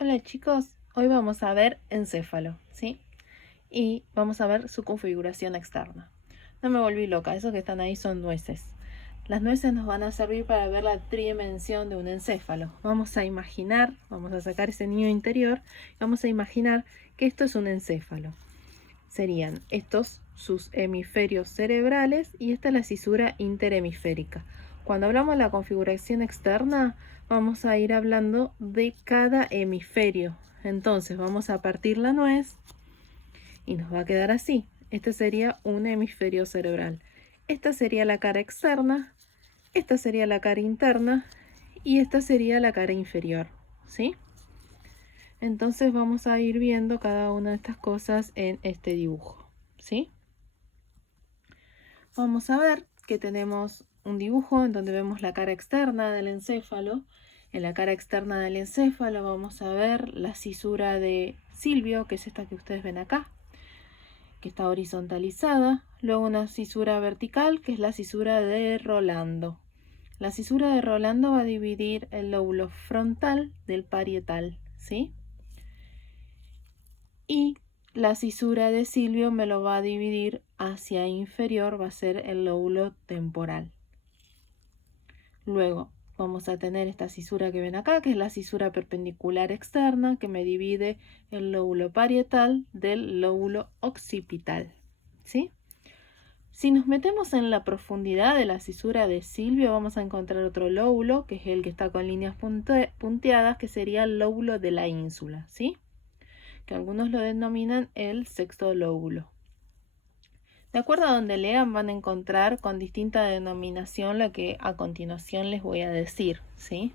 Hola chicos, hoy vamos a ver encéfalo, ¿sí? Y vamos a ver su configuración externa. No me volví loca, esos que están ahí son nueces. Las nueces nos van a servir para ver la tridimensión de un encéfalo. Vamos a imaginar, vamos a sacar ese niño interior, vamos a imaginar que esto es un encéfalo. Serían estos sus hemisferios cerebrales y esta es la cisura interhemisférica. Cuando hablamos de la configuración externa, vamos a ir hablando de cada hemisferio. Entonces vamos a partir la nuez y nos va a quedar así. Este sería un hemisferio cerebral. Esta sería la cara externa, esta sería la cara interna y esta sería la cara inferior, ¿sí? Entonces vamos a ir viendo cada una de estas cosas en este dibujo, ¿sí? Vamos a ver que tenemos un dibujo en donde vemos la cara externa del encéfalo. En la cara externa del encéfalo vamos a ver la cisura de Silvio, que es esta que ustedes ven acá, que está horizontalizada. Luego una cisura vertical, que es la cisura de Rolando. La cisura de Rolando va a dividir el lóbulo frontal del parietal, ¿sí? Y la cisura de Silvio me lo va a dividir hacia inferior, va a ser el lóbulo temporal. Luego vamos a tener esta cisura que ven acá, que es la cisura perpendicular externa, que me divide el lóbulo parietal del lóbulo occipital, ¿sí? Si nos metemos en la profundidad de la cisura de Silvio, vamos a encontrar otro lóbulo, que es el que está con líneas punteadas, que sería el lóbulo de la ínsula, ¿sí? Que algunos lo denominan el sexto lóbulo. De acuerdo a donde lean van a encontrar con distinta denominación lo que a continuación les voy a decir, ¿sí?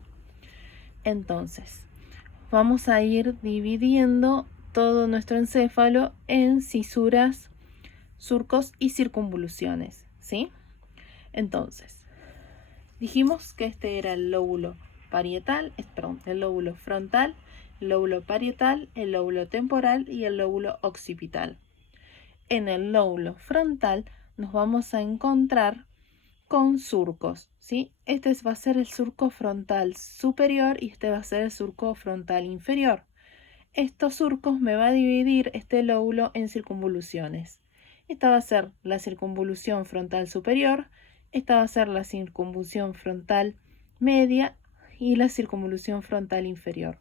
Entonces, vamos a ir dividiendo todo nuestro encéfalo en cisuras, surcos y circunvoluciones, ¿sí? Entonces, dijimos que este era el lóbulo parietal, el lóbulo frontal, el lóbulo parietal, el lóbulo temporal y el lóbulo occipital. En el lóbulo frontal nos vamos a encontrar con surcos, ¿sí? Este va a ser el surco frontal superior y este va a ser el surco frontal inferior. Estos surcos me va a dividir este lóbulo en circunvoluciones. Esta va a ser la circunvolución frontal superior, esta va a ser la circunvolución frontal media y la circunvolución frontal inferior.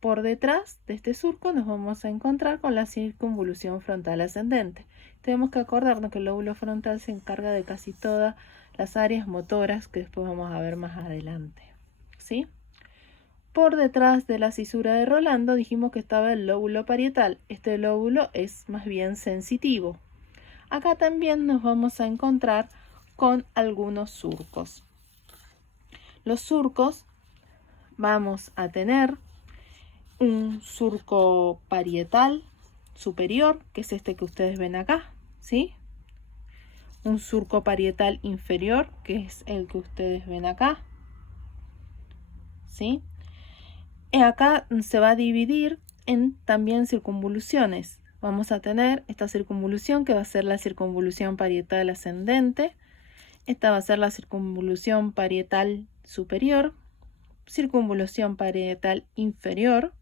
Por detrás de este surco nos vamos a encontrar con la circunvolución frontal ascendente. Tenemos que acordarnos que el lóbulo frontal se encarga de casi todas las áreas motoras que después vamos a ver más adelante, ¿sí? Por detrás de la cisura de Rolando dijimos que estaba el lóbulo parietal. Este lóbulo es más bien sensitivo. Acá también nos vamos a encontrar con algunos surcos. Los surcos vamos a tener un surco parietal superior, que es este que ustedes ven acá, ¿sí? Un surco parietal inferior, que es el que ustedes ven acá, ¿sí? Acá se va a dividir en también circunvoluciones. Vamos a tener esta circunvolución que va a ser la circunvolución parietal ascendente. Esta va a ser la circunvolución parietal superior, circunvolución parietal inferior,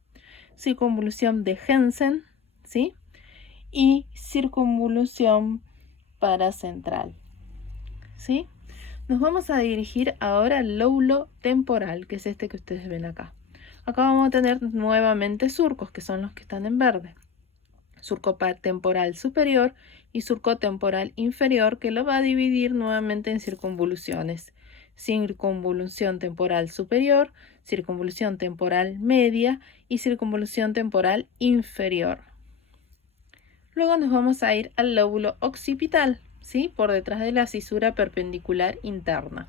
circunvolución de Jensen, ¿sí? Y circunvolución paracentral, ¿sí? Nos vamos a dirigir ahora al lóbulo temporal, que es este que ustedes ven acá. Acá vamos a tener nuevamente surcos, que son los que están en verde. Surco temporal superior y surco temporal inferior, que lo va a dividir nuevamente en circunvoluciones. Circunvolución temporal superior, circunvolución temporal media y circunvolución temporal inferior. Luego nos vamos a ir al lóbulo occipital, ¿sí? Por detrás de la cisura perpendicular interna.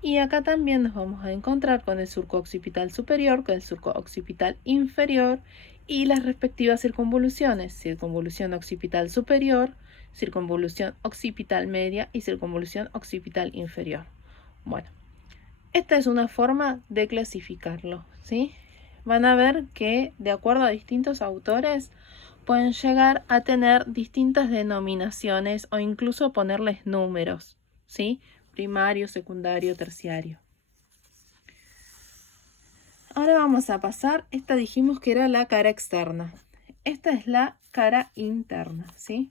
Y acá también nos vamos a encontrar con el surco occipital superior, con el surco occipital inferior y las respectivas circunvoluciones. Circunvolución occipital superior, circunvolución occipital media y circunvolución occipital inferior. Bueno, esta es una forma de clasificarlo, ¿sí? Van a ver que de acuerdo a distintos autores pueden llegar a tener distintas denominaciones o incluso ponerles números, ¿sí? Primario, secundario, terciario. Ahora vamos a pasar, esta dijimos que era la cara externa. Esta es la cara interna, ¿sí?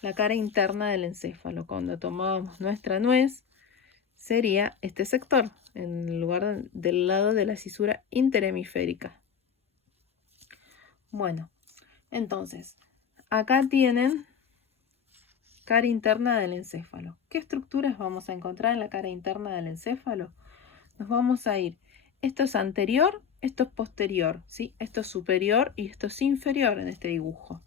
La cara interna del encéfalo. Cuando tomábamos nuestra nuez, sería este sector, en el lugar del lado de la cisura interhemisférica. Bueno, entonces, acá tienen cara interna del encéfalo. ¿Qué estructuras vamos a encontrar en la cara interna del encéfalo? Nos vamos a ir. Esto es anterior, esto es posterior, ¿sí? Esto es superior y esto es inferior en este dibujo.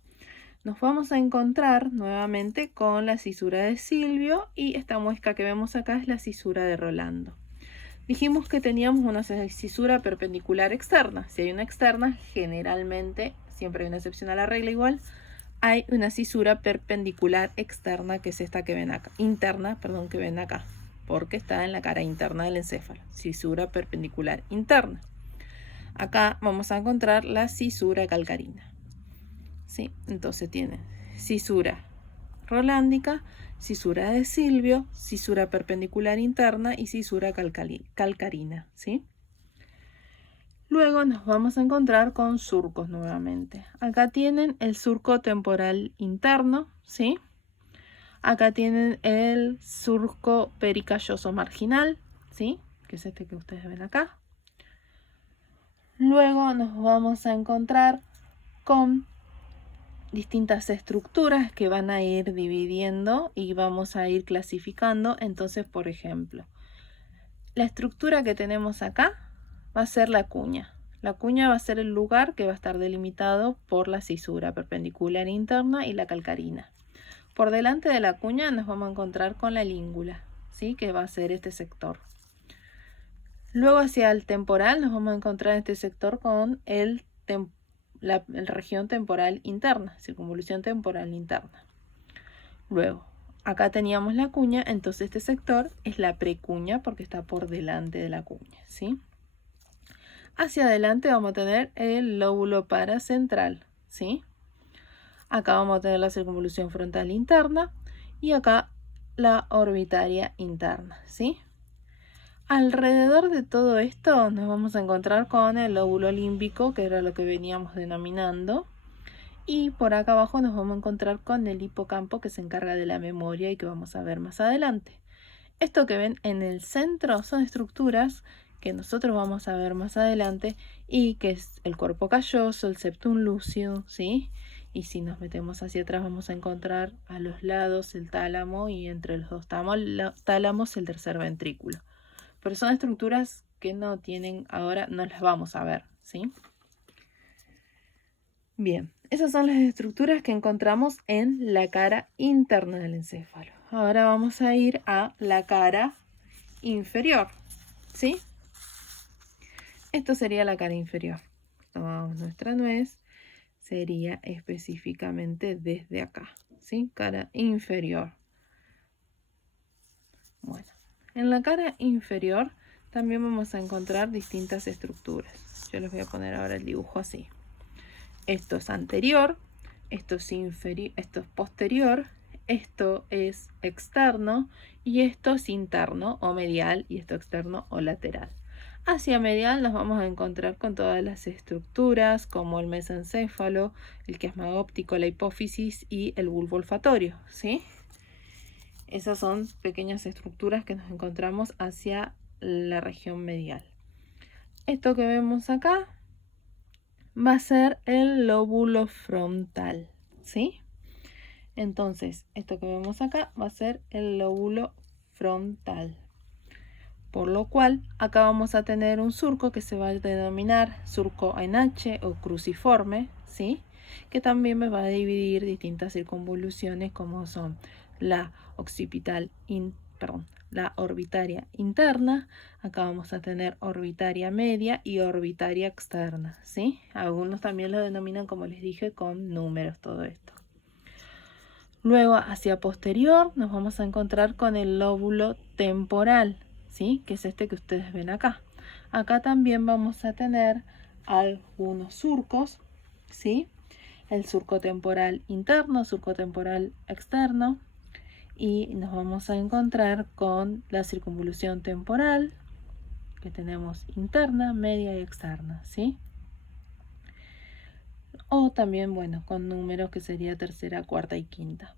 Nos vamos a encontrar nuevamente con la cisura de Silvio y esta muesca que vemos acá es la cisura de Rolando. Dijimos que teníamos una cisura perpendicular externa. Si hay una externa, generalmente, siempre hay una excepción a la regla igual, hay una cisura perpendicular externa, que es esta que ven acá, interna, perdón, que ven acá, porque está en la cara interna del encéfalo, cisura perpendicular interna. Acá vamos a encontrar la cisura calcarina. ¿Sí? Entonces tiene cisura rolándica, cisura de Silvio, cisura perpendicular interna y cisura calcarina, ¿sí? Luego nos vamos a encontrar con surcos nuevamente. Acá tienen el surco temporal interno, ¿sí? Acá tienen el surco pericalloso marginal, ¿sí? Que es este que ustedes ven acá. Luego nos vamos a encontrar con distintas estructuras que van a ir dividiendo y vamos a ir clasificando. Entonces, por ejemplo, la estructura que tenemos acá va a ser la cuña. La cuña va a ser el lugar que va a estar delimitado por la cisura perpendicular interna y la calcarina. Por delante de la cuña nos vamos a encontrar con la língula, ¿sí? Que va a ser este sector. Luego hacia el temporal nos vamos a encontrar en este sector con la región temporal interna, circunvolución temporal interna. Luego, acá teníamos la cuña, entonces este sector es la precuña porque está por delante de la cuña, ¿sí? Hacia adelante vamos a tener el lóbulo paracentral, ¿sí? Acá vamos a tener la circunvolución frontal interna y acá la orbitaria interna, ¿sí? Alrededor de todo esto nos vamos a encontrar con el lóbulo límbico, que era lo que veníamos denominando. Y por acá abajo nos vamos a encontrar con el hipocampo, que se encarga de la memoria y que vamos a ver más adelante. Esto que ven en el centro son estructuras que nosotros vamos a ver más adelante y que es el cuerpo calloso, el septum lucidum, ¿sí? Y si nos metemos hacia atrás vamos a encontrar a los lados el tálamo y entre los dos tálamos el tercer ventrículo. Pero son estructuras que no tienen ahora, no las vamos a ver, ¿sí? Bien, esas son las estructuras que encontramos en la cara interna del encéfalo. Ahora vamos a ir a la cara inferior, ¿sí? Esto sería la cara inferior. Tomamos nuestra nuez, sería específicamente desde acá, ¿sí? Cara inferior. Bueno, en la cara inferior también vamos a encontrar distintas estructuras. Yo les voy a poner ahora el dibujo así. Esto es anterior, esto es inferior, esto es posterior, esto es externo y esto es interno o medial y esto externo o lateral. Hacia medial nos vamos a encontrar con todas las estructuras como el mesencéfalo, el quiasma óptico, la hipófisis y el bulbo olfatorio, ¿sí? Esas son pequeñas estructuras que nos encontramos hacia la región medial. Esto que vemos acá va a ser el lóbulo frontal, ¿sí? Entonces, esto que vemos acá va a ser el lóbulo frontal. Por lo cual, acá vamos a tener un surco que se va a denominar surco en H o cruciforme, ¿sí? Que también me va a dividir distintas circunvoluciones como son la occipital, la orbitaria interna, acá vamos a tener orbitaria media y orbitaria externa, ¿sí? Algunos también lo denominan, como les dije, con números todo esto. Luego hacia posterior nos vamos a encontrar con el lóbulo temporal, ¿sí? Que es este que ustedes ven acá. Acá también vamos a tener algunos surcos, ¿sí? El surco temporal interno, surco temporal externo, y nos vamos a encontrar con la circunvolución temporal, que tenemos interna, media y externa, ¿sí? O también, bueno, con números que sería tercera, cuarta y quinta.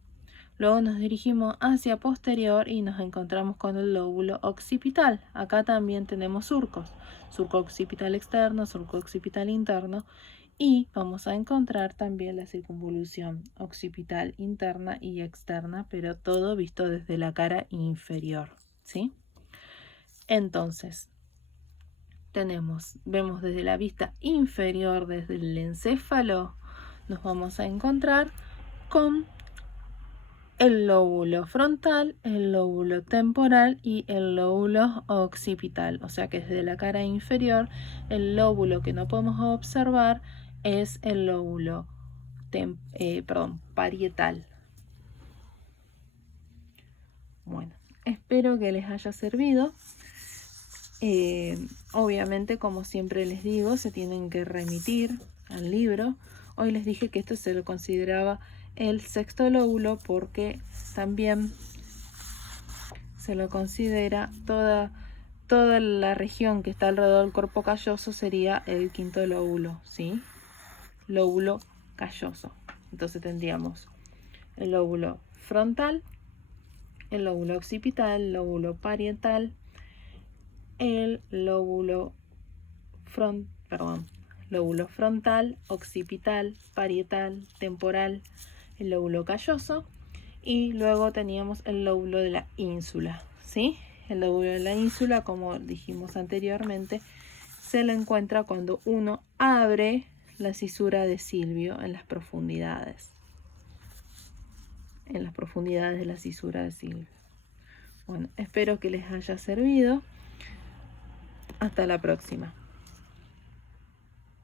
Luego nos dirigimos hacia posterior y nos encontramos con el lóbulo occipital. Acá también tenemos surcos, surco occipital externo, surco occipital interno, y vamos a encontrar también la circunvolución occipital interna y externa, pero todo visto desde la cara inferior, ¿sí? Entonces, vemos desde la vista inferior, desde el encéfalo, nos vamos a encontrar con el lóbulo frontal, el lóbulo temporal y el lóbulo occipital. O sea que desde la cara inferior, el lóbulo que no podemos observar es el lóbulo parietal. Bueno, espero que les haya servido. Obviamente, como siempre les digo, se tienen que remitir al libro. Hoy les dije que esto se lo consideraba el sexto lóbulo porque también se lo considera toda la región que está alrededor del cuerpo calloso sería el quinto lóbulo, ¿sí? Lóbulo calloso. Entonces tendríamos el lóbulo frontal, el lóbulo occipital, el lóbulo parietal, el lóbulo frontal, occipital, parietal, temporal, el lóbulo calloso, y luego teníamos el lóbulo de la ínsula, ¿sí? El lóbulo de la ínsula, como dijimos anteriormente, se lo encuentra cuando uno abre la cisura de Silvio en las profundidades. En las profundidades de la cisura de Silvio. Bueno, espero que les haya servido. Hasta la próxima.